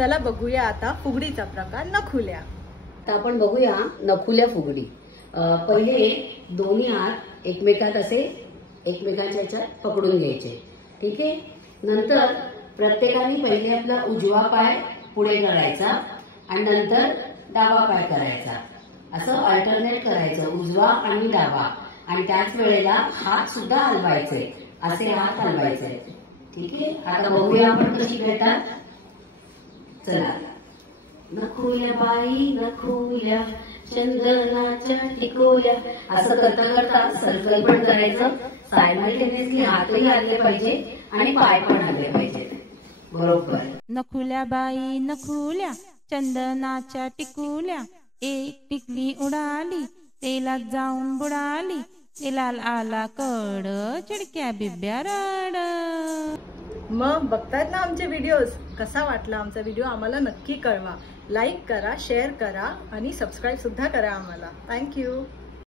चला बघूया आता फुगडीचा प्रकार नखुल्या। आता आपण बघूया नखुल्या फुगडी। पहिले दोन्ही हात एकमेकात असे एकमेकांच्या ह्याच्यात पकडून घ्यायचे, ठीक आहे। नंतर प्रत्येकाने पहिले आपला उजवा पाय पुढे करायचा आणि नंतर डावा पाय करायचा, असं अल्टरनेट करायचं, उजवा आणि डावा। आणि त्याच वेळेला हात सुद्धा हलवायचे, असे हात हलवायचे, ठीक आहे। आता बघूया आपण कशी खेळतात। चला। नखुल्या बाई नखुल्या चंदनाच्या टिकोल्या, असं करता करता सर्कल पण करायचं, सायमल्टेनियसली हातही हलले पाहिजे आणि पाय पण हलले पाहिजे, बरोबर। नखुल्या बाई नखुल्या चंदनाच्या टिकुल्या, एक टिकली उडाली तेलात जाऊन बुडाली, तेलाला आला कड चिडक्या बिब्या रड। मग बघतायत ना आमचे व्हिडिओज, कसा वाटला आमचा व्हिडिओ आम्हाला नक्की कळवा। लाईक करा, शेअर करा आणि सबस्क्राईब सुद्धा करा आम्हाला। थँक्यू।